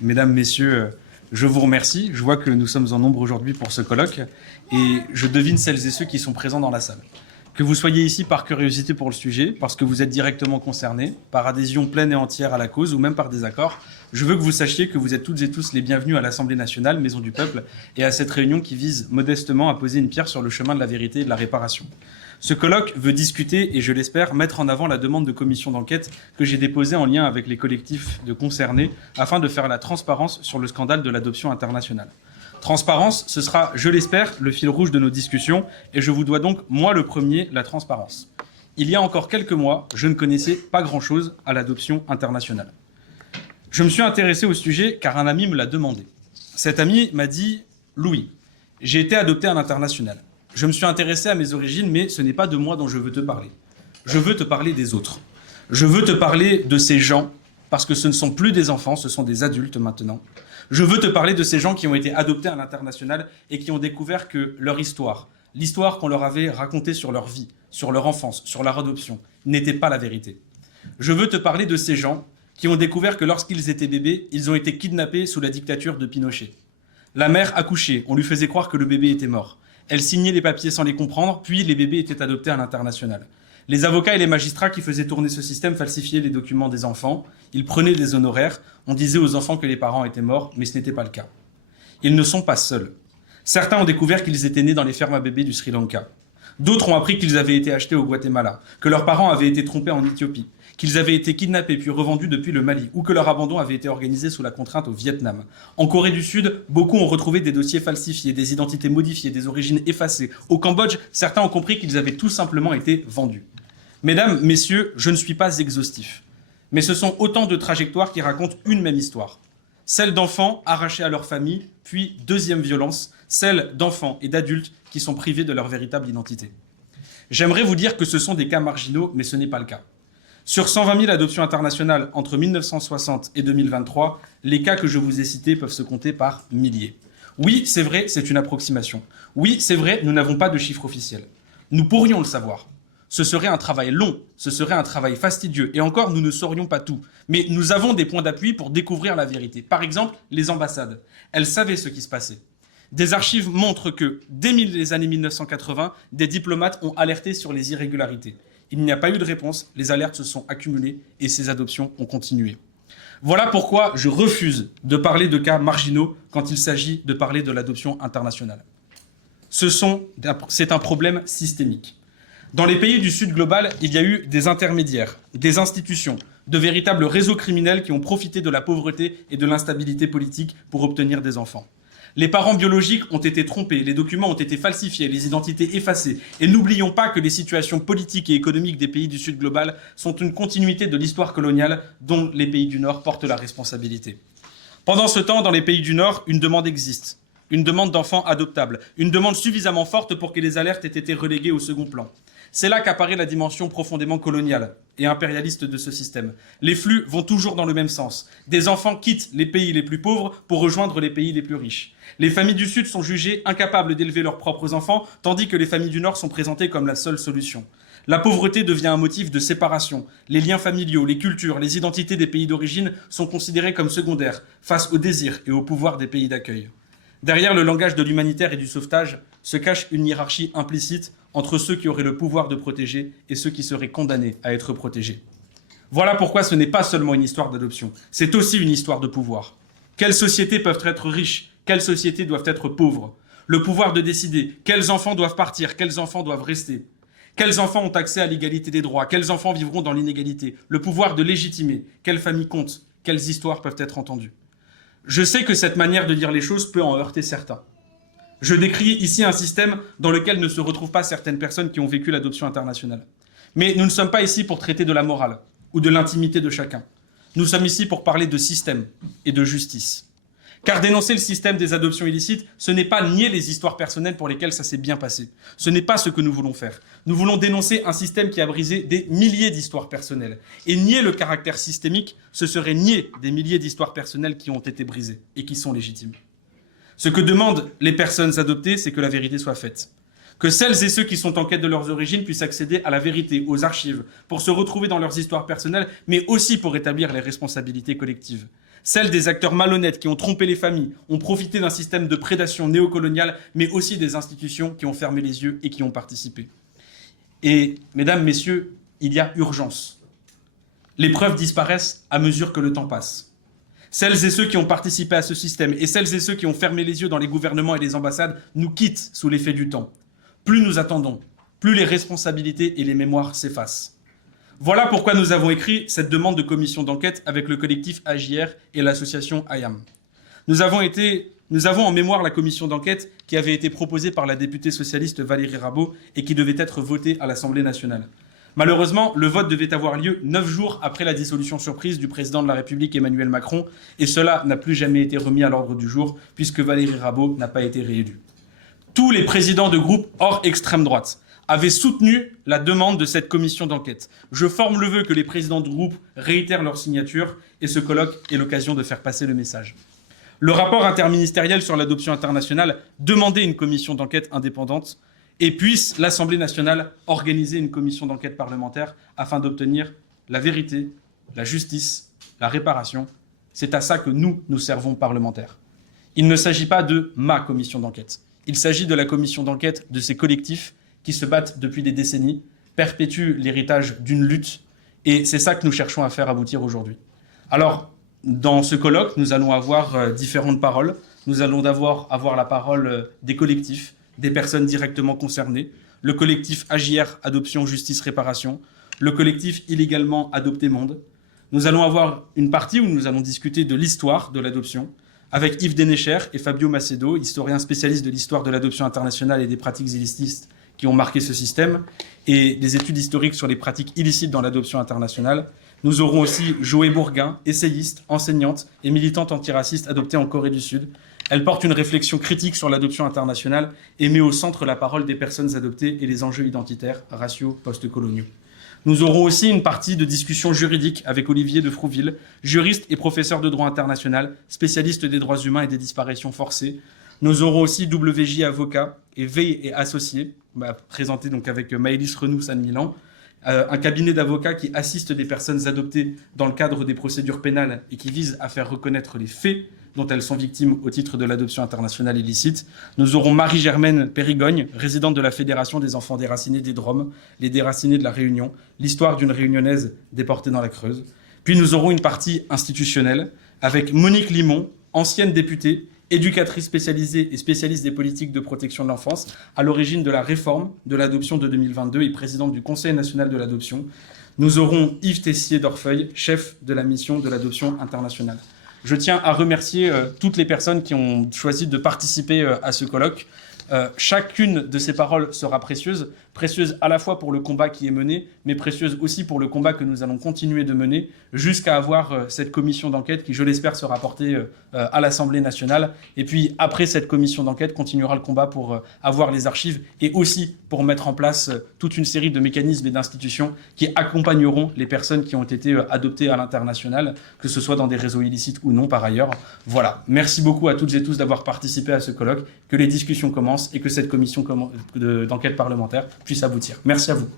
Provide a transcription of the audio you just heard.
Mesdames, Messieurs, je vous remercie. Je vois que nous sommes en nombre aujourd'hui pour ce colloque et je devine celles et ceux qui sont présents dans la salle. Que vous soyez ici par curiosité pour le sujet, parce que vous êtes directement concernés, par adhésion pleine et entière à la cause ou même par désaccord, je veux que vous sachiez que vous êtes toutes et tous les bienvenus à l'Assemblée nationale, Maison du Peuple, et à cette réunion qui vise modestement à poser une pierre sur le chemin de la vérité et de la réparation. Ce colloque veut discuter et, je l'espère, mettre en avant la demande de commission d'enquête que j'ai déposée en lien avec les collectifs de concernés afin de faire la transparence sur le scandale de l'adoption internationale. Transparence, ce sera, je l'espère, le fil rouge de nos discussions et je vous dois donc, moi le premier, la transparence. Il y a encore quelques mois, je ne connaissais pas grand-chose à l'adoption internationale. Je me suis intéressé au sujet car un ami me l'a demandé. Cet ami m'a dit « Louis, j'ai été adopté à l'international. Je me suis intéressé à mes origines, mais ce n'est pas de moi dont je veux te parler. Je veux te parler des autres. Je veux te parler de ces gens, parce que ce ne sont plus des enfants, ce sont des adultes maintenant. Je veux te parler de ces gens qui ont été adoptés à l'international et qui ont découvert que leur histoire, l'histoire qu'on leur avait racontée sur leur vie, sur leur enfance, sur leur adoption, n'était pas la vérité. Je veux te parler de ces gens qui ont découvert que lorsqu'ils étaient bébés, ils ont été kidnappés sous la dictature de Pinochet. La mère accouchait, on lui faisait croire que le bébé était mort. Elle signait les papiers sans les comprendre, puis les bébés étaient adoptés à l'international. Les avocats et les magistrats qui faisaient tourner ce système falsifiaient les documents des enfants, ils prenaient des honoraires, on disait aux enfants que les parents étaient morts, mais ce n'était pas le cas. Ils ne sont pas seuls. Certains ont découvert qu'ils étaient nés dans les fermes à bébés du Sri Lanka. D'autres ont appris qu'ils avaient été achetés au Guatemala, que leurs parents avaient été trompés en Éthiopie, qu'ils avaient été kidnappés puis revendus depuis le Mali, ou que leur abandon avait été organisé sous la contrainte au Vietnam. En Corée du Sud, beaucoup ont retrouvé des dossiers falsifiés, des identités modifiées, des origines effacées. Au Cambodge, certains ont compris qu'ils avaient tout simplement été vendus. Mesdames, messieurs, je ne suis pas exhaustif. Mais ce sont autant de trajectoires qui racontent une même histoire. Celle d'enfants arrachés à leur famille, puis deuxième violence, celle d'enfants et d'adultes qui sont privés de leur véritable identité. J'aimerais vous dire que ce sont des cas marginaux, mais ce n'est pas le cas. Sur 120 000 adoptions internationales entre 1960 et 2023, les cas que je vous ai cités peuvent se compter par milliers. Oui, c'est vrai, c'est une approximation. Oui, c'est vrai, nous n'avons pas de chiffre officiel. Nous pourrions le savoir. Ce serait un travail long, ce serait un travail fastidieux. Et encore, nous ne saurions pas tout. Mais nous avons des points d'appui pour découvrir la vérité. Par exemple, les ambassades. Elles savaient ce qui se passait. Des archives montrent que, dès les années 1980, des diplomates ont alerté sur les irrégularités. Il n'y a pas eu de réponse, les alertes se sont accumulées et ces adoptions ont continué. Voilà pourquoi je refuse de parler de cas marginaux quand il s'agit de parler de l'adoption internationale. C'est un problème systémique. Dans les pays du Sud global, il y a eu des intermédiaires, des institutions, de véritables réseaux criminels qui ont profité de la pauvreté et de l'instabilité politique pour obtenir des enfants. Les parents biologiques ont été trompés, les documents ont été falsifiés, les identités effacées. Et n'oublions pas que les situations politiques et économiques des pays du Sud global sont une continuité de l'histoire coloniale dont les pays du Nord portent la responsabilité. Pendant ce temps, dans les pays du Nord, une demande existe. Une demande d'enfants adoptables. Une demande suffisamment forte pour que les alertes aient été reléguées au second plan. C'est là qu'apparaît la dimension profondément coloniale et impérialiste de ce système. Les flux vont toujours dans le même sens. Des enfants quittent les pays les plus pauvres pour rejoindre les pays les plus riches. Les familles du Sud sont jugées incapables d'élever leurs propres enfants, tandis que les familles du Nord sont présentées comme la seule solution. La pauvreté devient un motif de séparation. Les liens familiaux, les cultures, les identités des pays d'origine sont considérés comme secondaires face au désir et au pouvoir des pays d'accueil. Derrière le langage de l'humanitaire et du sauvetage se cache une hiérarchie implicite entre ceux qui auraient le pouvoir de protéger et ceux qui seraient condamnés à être protégés. Voilà pourquoi ce n'est pas seulement une histoire d'adoption, c'est aussi une histoire de pouvoir. Quelles sociétés peuvent être riches? Quelles sociétés doivent être pauvres? Le pouvoir de décider quels enfants doivent partir, quels enfants doivent rester. Quels enfants ont accès à l'égalité des droits? Quels enfants vivront dans l'inégalité? Le pouvoir de légitimer. Quelles familles comptent? Quelles histoires peuvent être entendues? Je sais que cette manière de dire les choses peut en heurter certains. Je décris ici un système dans lequel ne se retrouvent pas certaines personnes qui ont vécu l'adoption internationale. Mais nous ne sommes pas ici pour traiter de la morale ou de l'intimité de chacun. Nous sommes ici pour parler de système et de justice. Car dénoncer le système des adoptions illicites, ce n'est pas nier les histoires personnelles pour lesquelles ça s'est bien passé. Ce n'est pas ce que nous voulons faire. Nous voulons dénoncer un système qui a brisé des milliers d'histoires personnelles. Et nier le caractère systémique, ce serait nier des milliers d'histoires personnelles qui ont été brisées et qui sont légitimes. Ce que demandent les personnes adoptées, c'est que la vérité soit faite. Que celles et ceux qui sont en quête de leurs origines puissent accéder à la vérité, aux archives, pour se retrouver dans leurs histoires personnelles, mais aussi pour établir les responsabilités collectives. celle des acteurs malhonnêtes qui ont trompé les familles, ont profité d'un système de prédation néocoloniale, mais aussi des institutions qui ont fermé les yeux et qui ont participé. Et, mesdames, messieurs, il y a urgence. Les preuves disparaissent à mesure que le temps passe. Celles et ceux qui ont participé à ce système et celles et ceux qui ont fermé les yeux dans les gouvernements et les ambassades nous quittent sous l'effet du temps. Plus nous attendons, plus les responsabilités et les mémoires s'effacent. Voilà pourquoi nous avons écrit cette demande de commission d'enquête avec le collectif AJR et l'association IAM. Nous avons en mémoire la commission d'enquête qui avait été proposée par la députée socialiste Valérie Rabault et qui devait être votée à l'Assemblée nationale. Malheureusement, le vote devait avoir lieu 9 jours après la dissolution surprise du président de la République Emmanuel Macron, et cela n'a plus jamais été remis à l'ordre du jour, puisque Valérie Rabault n'a pas été réélue. Tous les présidents de groupes hors extrême droite avaient soutenu la demande de cette commission d'enquête. Je forme le vœu que les présidents de groupe réitèrent leur signature, et ce colloque est l'occasion de faire passer le message. Le rapport interministériel sur l'adoption internationale demandait une commission d'enquête indépendante, et puisse l'Assemblée nationale organiser une commission d'enquête parlementaire afin d'obtenir la vérité, la justice, la réparation. C'est à ça que nous servons parlementaires. Il ne s'agit pas de ma commission d'enquête. Il s'agit de la commission d'enquête de ces collectifs qui se battent depuis des décennies, perpétuent l'héritage d'une lutte, et c'est ça que nous cherchons à faire aboutir aujourd'hui. Alors, dans ce colloque, nous allons avoir différentes paroles. Nous allons d'abord avoir la parole des collectifs, des personnes directement concernées, le collectif AJR, Adoption, Justice, Réparation, le collectif Illégalement Adopté Monde. Nous allons avoir une partie où nous allons discuter de l'histoire de l'adoption, avec Yves Dénécher et Fabio Macedo, historiens spécialistes de l'histoire de l'adoption internationale et des pratiques illicites qui ont marqué ce système, et des études historiques sur les pratiques illicites dans l'adoption internationale. Nous aurons aussi Joé Bourguin, essayiste, enseignante et militante antiraciste adoptée en Corée du Sud. Elle porte une réflexion critique sur l'adoption internationale et met au centre la parole des personnes adoptées et les enjeux identitaires, raciaux, post-coloniaux. Nous aurons aussi une partie de discussion juridique avec Olivier de Frouville, juriste et professeur de droit international, spécialiste des droits humains et des disparitions forcées. Nous aurons aussi WJ Avocat et Veil et Associés, présenté donc avec Maëlys Renous à Milan, un cabinet d'avocats qui assiste des personnes adoptées dans le cadre des procédures pénales et qui vise à faire reconnaître les faits dont elles sont victimes au titre de l'adoption internationale illicite. Nous aurons Marie-Germaine Périgogne, résidente de la Fédération des enfants déracinés des Drômes, les déracinés de la Réunion, l'histoire d'une Réunionnaise déportée dans la Creuse. Puis nous aurons une partie institutionnelle avec Monique Limon, ancienne députée, éducatrice spécialisée et spécialiste des politiques de protection de l'enfance, à l'origine de la réforme de l'adoption de 2022 et présidente du Conseil national de l'adoption. Nous aurons Yves Tessier d'Orfeuille, chef de la mission de l'adoption internationale. Je tiens à remercier toutes les personnes qui ont choisi de participer à ce colloque. Chacune de ces paroles sera précieuse à la fois pour le combat qui est mené, mais précieuse aussi pour le combat que nous allons continuer de mener jusqu'à avoir cette commission d'enquête qui, je l'espère, sera portée à l'Assemblée nationale. Et puis, après cette commission d'enquête, continuera le combat pour avoir les archives et aussi pour mettre en place toute une série de mécanismes et d'institutions qui accompagneront les personnes qui ont été adoptées à l'international, que ce soit dans des réseaux illicites ou non par ailleurs. Voilà. Merci beaucoup à toutes et tous d'avoir participé à ce colloque, que les discussions commencent et que cette commission d'enquête parlementaire puisse aboutir. Merci à vous.